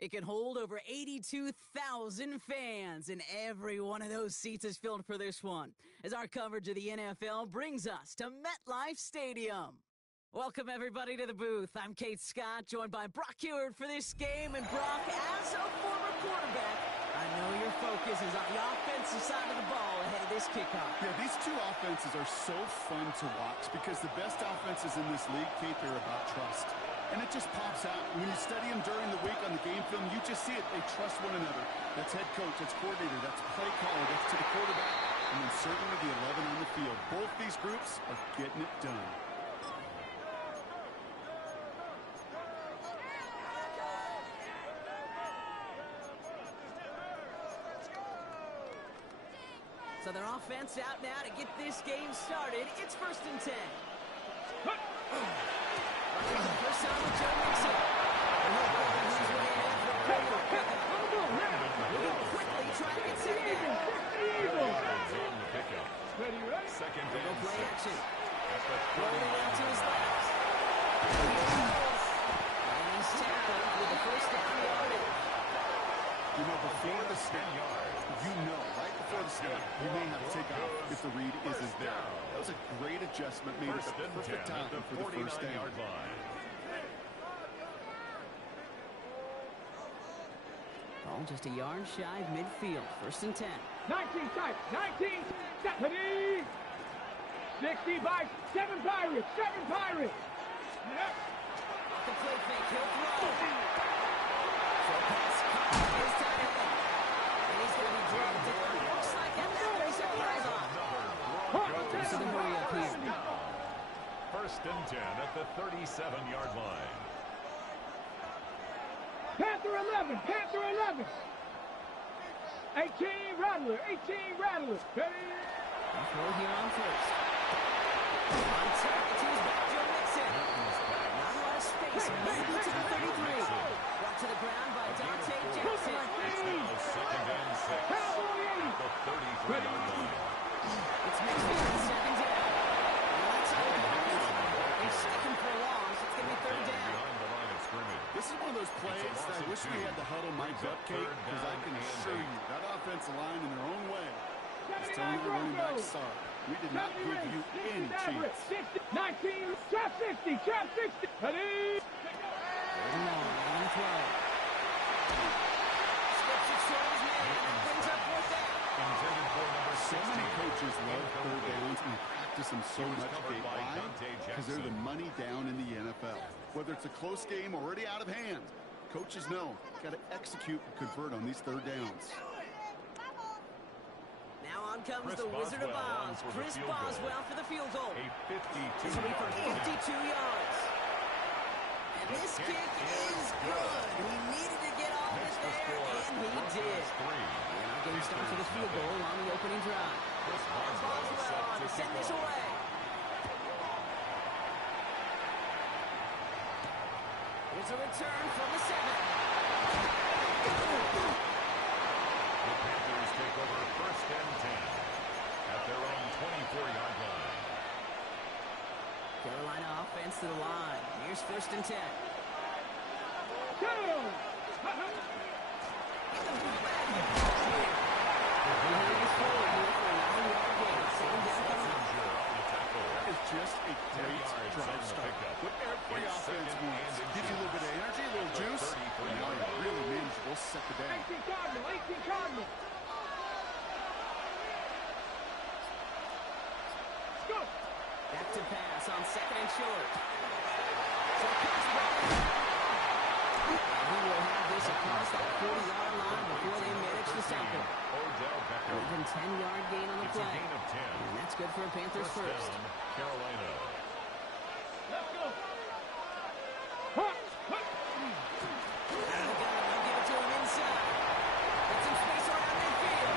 It can hold over 82,000 fans, and every one of those seats is filled for this one, as our coverage of the NFL brings us to MetLife Stadium. Welcome, everybody, to the booth. I'm Kate Scott, joined by Brock Ewert for this game. And Brock, as a former quarterback, I know your focus is on the offensive side of the ball ahead of this kickoff. Yeah, these two offenses are so fun to watch because the best offenses in this league, Kate, they're about trust. And it just pops out. When you study them during the week on the game film, you just see it. They trust one another. That's head coach, that's coordinator, that's play caller, that's to the quarterback, and then certainly the 11 on the field. Both these groups are getting it done. So their offense out now to get this game started. It's 1st and 10. First time with Joe Mixon. We'll quickly try to get second down. Second We'll and play 6. action. Rolling out to his left. And he's tackled with the first down yardage. You know, before the snap, right before the snap, you may have to take off if the read isn't there. That was a great adjustment made at the perfect time for the first down. Ball just a yard shy of midfield. 1st and 10. 19 tight, 19, 70, 65, 7 Pirates, 7 Pirates. Yep. Off the play fake, he'll throw. Throw pass, caught his tight end. And he's going to be dropped down. Looks like at that 37-yard line. Goes to the hurry up here. 1st and 10 at the 37-yard line. Panther 11, Panther 11. 18 Rattler, 18 Rattler. Ready? Throw here on 1st. On target to his back, Joe Mixon. Not a lot of space. Moving to the 33. Brought to the ground by Dante Jackson. Second and 6 at the 33-yard line. It's Mixon on 2nd down. And that's all it is. They're second for a loss. It's going to be 3rd down. Behind the line of scrimmage. This is one of those plays that I wish we had the huddle mic'd up, Kate, because I can assure you that offensive line in their own way is telling the running back, sorry, we did not give you any chance. 19, trap 60, trap 60. Ready? Third and long, on the throw. Skips it, shows man, and brings up 4th down. Intended for number So 60. many coaches love third downs and practice them so much, Kate. Why? Because they're the money down in the NFL. Whether it's a close game already out of hand, coaches know got to execute and convert on these third downs. Now on comes Chris the Wizard of Boswell Oz, for the Chris field goal. Boswell for the field goal. A This will be for 52-yard 52 yards. And this kick is good. He needed to get all this there, and he did. And our game starts with a field goal on the opening drive. Chris Boswell on to send this away. Here's a return from the 7. The Panthers take over 1st and 10 at their own 24-yard line. Carolina offense to the line. Here's 1st and 10. That is just a great drive start. What every offense wants. Gives you a little bit of energy, a little juice, and now you're really manageable. Set the down. 18 Cardinal, 18 Cardinal. Go. Back to pass on 2nd and short. So pass back. He will have this across that 40-yard line before they manage to stop him. Odell Beckham. Even 10-yard gain on the It's a play. gain of 10. And that's good for a Panthers first. Down, Carolina. Let's go. Huh. They'll give it to him inside. Get some space around midfield.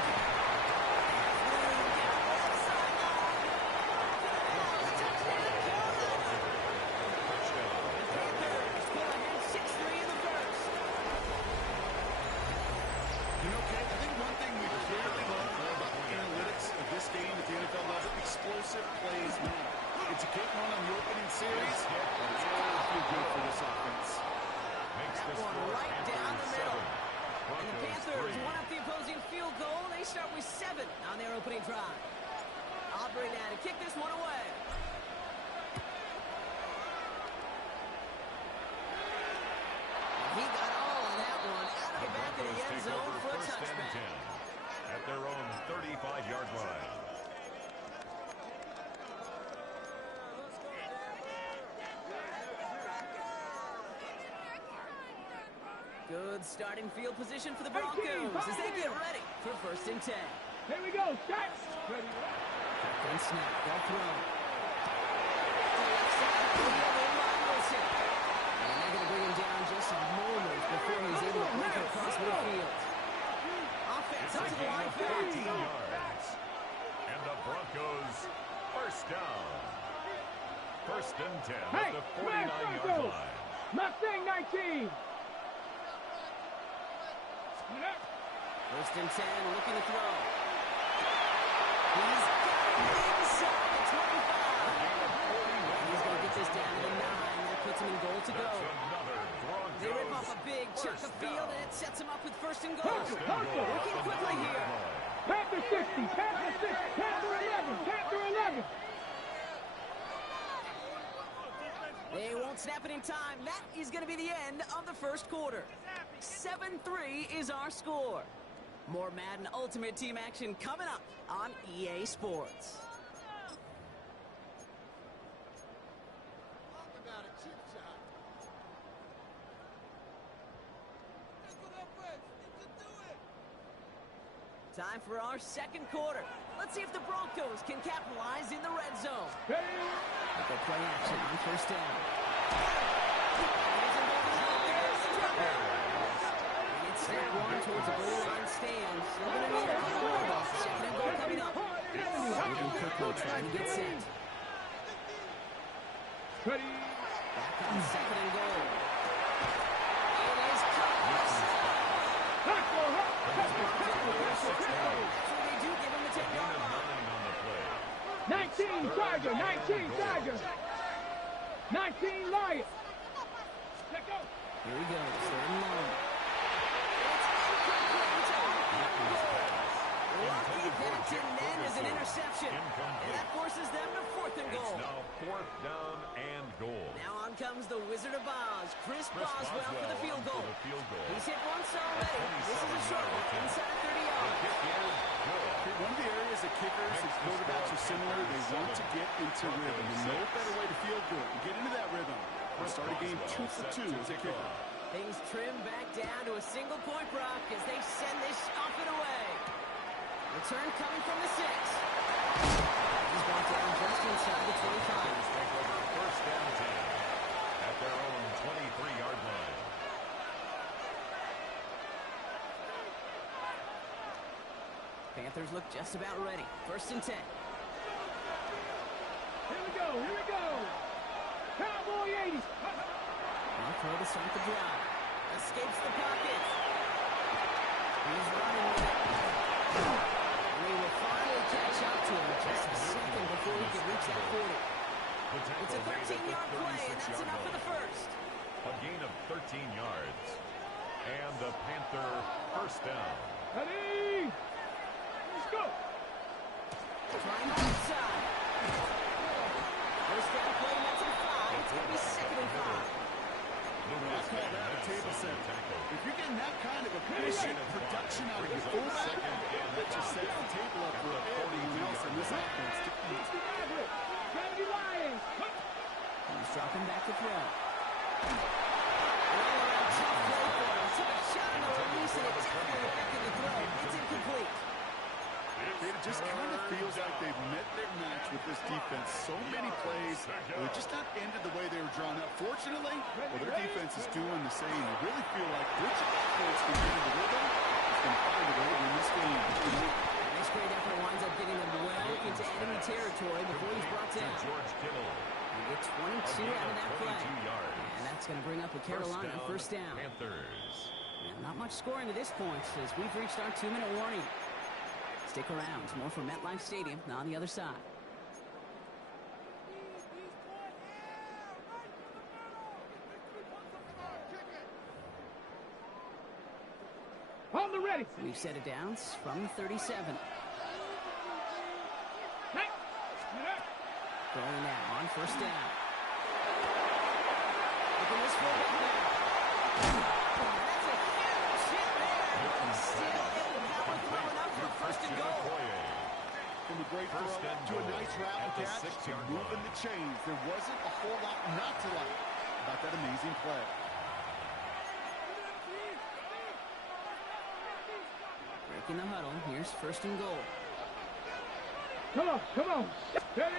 Panthers pull ahead 6-3 in the first. You know, Kate, I think one thing we clearly love about the analytics of this game at the NFL level, explosive plays matter. It's a get one on the opening series. It's all feel good for this offense. Makes That the one score right down the middle. And the Panthers 3. one up the opposing field goal. They start with 7 on their opening drive. Aubrey now to kick this one away. And he got all of that one out of the back of the end zone for a touchback. At their own 35-yard line. Good starting field position for the Broncos as they get ready for 1st and 10. Here we go. Start. Ready. Shotgun snap. They'll throw. Left side. In by Wilson. And they're going to bring him down just a moment before he's able to break it across midfield. Offense up to the line. 14 yards. And the Broncos 1st down. 1st and 10 at the 49-yard line. Mustang 19. 1st and 10, looking to throw. He's got it inside the 25. And he's going to get this down to the 9. That puts him in goal to go. They rip off a big chunk of field, and it sets him up with 1st and goal. Working quickly here. Panther 60, Panther 6, Panther 11, Panther 11. They won't snap it in time. That is going to be the end of the 1st quarter. 7-3 is our score. More Madden Ultimate Team action coming up on EA Sports. Time for our 2nd quarter. Let's see if the Broncos can capitalize in the red zone. They play action on 1st down. It's that one towards the goal line stand. Still going to need a couple more balls. 2nd and goal coming up. Moving quickly, trying to get set. Ready. Back on 2nd and goal. It is cut. So they do give him the 10-yard line. 19 Tiger, 19 Tiger. 19 Lion. Let go. Here he goes, 3rd and long. Lucky that it didn't end as an interception. And that forces them to 4th and goal. It's now 4th down and goal. Now on comes the Wizard of Oz, Chris Boswell for the field goal. He's hit once already. This is a short one, inside 30 yards. One of the areas that kickers and quarterbacks are similar, they want to get into rhythm. And no better way to feel good and get into that rhythm. We'll start a game 2 for 2 as a kicker. Things trim back down to a single point, Brock, as they send this off and away. Return coming from the 6. He's brought down just inside the 25. Take over 1st and 10 at their own 23-yard line. Panthers look just about ready. 1st and 10. Here we go, here we go. Cowboy 80. Now throw to start the drive. Escapes the pocket. He's running with it. And he will finally catch up to him just a second before he can reach that 40. It's a 13-yard play, and that's enough for the 1st. A gain of 13 yards. And the Panther 1st down. Ready. Let's go. Trying to inside. 1st down play, that's at 5. It's going to be 2nd and 5. That's called out a table set. If you're getting that kind of efficient production out of your fullback, that just sets the table up for everyone else in this offense to eat. He's dropping back to throw. Tough play for him. Took a shot on the release, and it definitely affected the throw. It's incomplete. It just kind of feels like they've met their match with this defense. So many plays, they're just not ended the way they were drawn up. Fortunately, well, their defense is doing the same. They really feel like which offense can get into rhythm is going to find a way to win this game. This great effort winds up getting them well into enemy territory before he's brought down. George Kittle. You get 22 out of that play. 22 yards. And that's going to bring up a Carolina 1st down. Panthers. And not much scoring to this point as we've reached our 2-minute warning. Stick around. More from MetLife Stadium on the other side. Ready. We've set it down from 37. Hey. Going now on first down. Look at this fullback now. That's a huge hit there. But still able to power through enough for first and goal. From a great throw to a nice route and catch to moving the chains. There wasn't a whole lot not to like about that amazing play. Breaking the huddle. Here's first and goal. Come on, come on. Ready.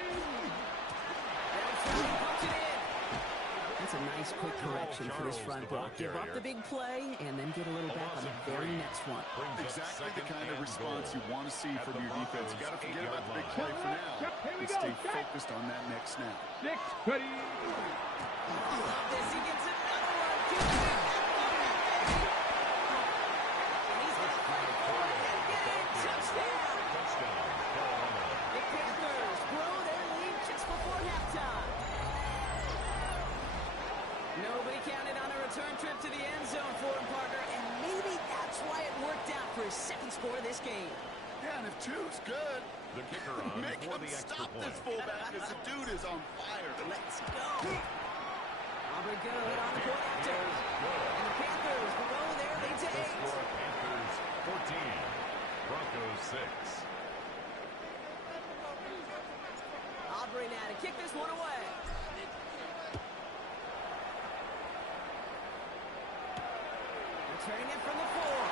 That's a nice quick correction for this front block. Give up the big play and then get a little back on the very next one. Exactly the kind of response you want to see from your defense. You got to forget about the big play for now and stay focused on that next snap. 6, ready. Love this. He gets another one. And he's got touchdown. The Panthers blow their lead just before halftime. Nobody counted on a return trip to the end zone for him, Parker, and maybe that's why it worked out for his second score of this game. Yeah, and if two's good, The kicker on make for him the extra stop point. this fullback because the dude is on fire. Let's go. Aubrey good on the point after. And the Panthers blow their lead to 8. Score Panthers 14, Broncos 6. Aubrey now to kick this one away. Returning it from the 4.